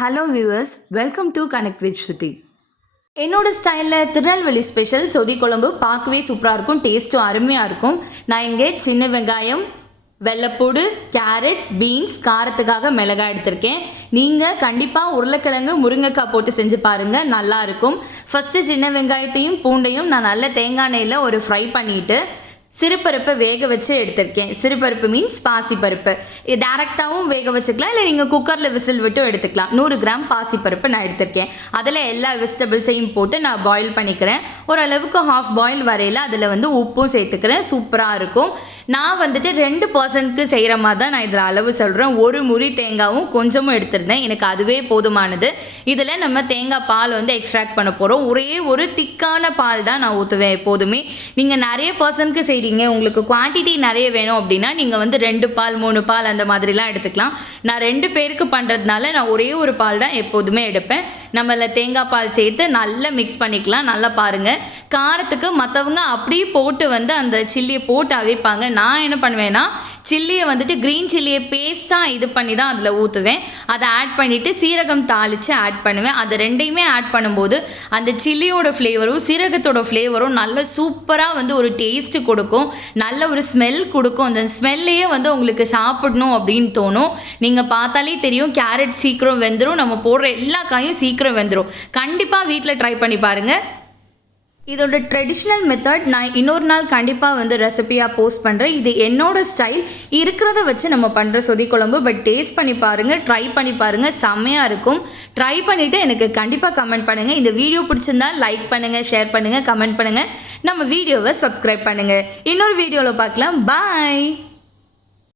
Hello viewers, welcome to connect with Shruti. என்னோட ஸ்டைலில் Tirunelveli special சொதி குழம்பு பார்க்கவே சூப்பராக இருக்கும், டேஸ்ட்டும் அருமையாக இருக்கும். நான் இங்கே சின்ன வெங்காயம், வெள்ளைப்பூடு, கேரட், பீன்ஸ், காரத்துக்காக மிளகாய் எடுத்திருக்கேன். நீங்கள் கண்டிப்பாக உருளைக்கிழங்கு, முருங்கைக்காய் போட்டு செஞ்சு பாருங்கள், நல்லாயிருக்கும். ஃபஸ்ட்டு சின்ன வெங்காயத்தையும் பூண்டையும் நான் நல்ல தேங்காய் எண்ணெயில் ஒரு ஃப்ரை பண்ணிவிட்டு சிறுபருப்பை வேக வச்சு எடுத்திருக்கேன். சிறுபருப்பு மீன்ஸ் பாசிப்பருப்பு. டேரெக்டாகவும் வேக வச்சுக்கலாம், இல்லை நீங்கள் குக்கரில் விசில் விட்டு எடுத்துக்கலாம். 100 கிராம் பாசிப்பருப்பு நான் எடுத்திருக்கேன். அதில் எல்லா வெஜிடபிள்ஸையும் போட்டு நான் பாயில் பண்ணிக்கிறேன். ஓரளவுக்கு ஹாஃப் பாயில் வரையில் அதில் உப்பும் சேர்த்துக்கிறேன். சூப்பராக இருக்கும். நான் 2 பர்சன்ட்க்கு செய்கிற மாதிரி தான் நான் இதில் அளவு சொல்கிறேன். ஒரு முறி தேங்காயும் கொஞ்சமும் எடுத்திருந்தேன், எனக்கு அதுவே போதுமானது. இதில் நம்ம தேங்காய் பால் எக்ஸ்ட்ராக்ட் பண்ண போகிறோம். ஒரே ஒரு திக்கான பால் தான் நான் ஊற்றுவேன் எப்போதுமே. நீங்கள் நிறைய பர்சன்ட்க்கு செய்கிறீங்க, உங்களுக்கு குவான்டிட்டி நிறைய வேணும் அப்படின்னா நீங்கள் 2 பால் 3 பால் அந்த மாதிரிலாம் எடுத்துக்கலாம். நான் 2 பேருக்கு பண்ணுறதுனால நான் ஒரே ஒரு பால் தான் எப்போதுமே எடுப்பேன். நம்மள தேங்காய் பால் சேர்த்து நல்லா மிக்ஸ் பண்ணிக்கலாம். நல்லா பாருங்கள், காரத்துக்கு மற்றவங்க அப்படியே போட்டு அந்த சில்லியை போட்டு அவிப்பாங்க. நான் என்ன பண்ணுவேன்னா, சில்லியை க்ரீன் சில்லியை பேஸ்ட்டாக இது பண்ணி தான் அதில் ஊற்றுவேன். அதை ஆட் பண்ணிவிட்டு சீரகம் தாளித்து ஆட் பண்ணுவேன். அது ரெண்டையுமே ஆட் பண்ணும்போது அந்த சில்லியோட ஃப்ளேவரும் சீரகத்தோட ஃப்ளேவரும் நல்ல சூப்பராக ஒரு டேஸ்ட்டு கொடுக்கும், நல்ல ஒரு ஸ்மெல் கொடுக்கும். அந்த ஸ்மெல்லையே உங்களுக்கு சாப்பிடணும் அப்படின்னு தோணும். நீங்கள் பார்த்தாலே தெரியும், கேரட் சீக்கிரம் வெந்துடும், நம்ம போடுற எல்லா காயும் சீக்கிரம் வெந்துடும். கண்டிப்பாக வீட்டில் ட்ரை பண்ணி பாருங்கள். இதோட ட்ரெடிஷ்னல் மெத்தட் நான் இன்னொரு நாள் கண்டிப்பாக ரெசிபியாக போஸ்ட் பண்ணுறேன். இது என்னோடய ஸ்டைல், இருக்கிறத வச்சு நம்ம பண்ணுற சொதி குழம்பு. பட் டேஸ்ட் பண்ணி பாருங்கள், ட்ரை பண்ணி பாருங்கள், செம்மையாக இருக்கும். ட்ரை பண்ணிவிட்டு எனக்கு கண்டிப்பாக கமெண்ட் பண்ணுங்கள். இந்த வீடியோ பிடிச்சிருந்தால் லைக் பண்ணுங்கள், ஷேர் பண்ணுங்கள், கமெண்ட் பண்ணுங்கள். நம்ம வீடியோவை சப்ஸ்கிரைப் பண்ணுங்கள். இன்னொரு வீடியோவில் பார்க்கலாம். பாய்.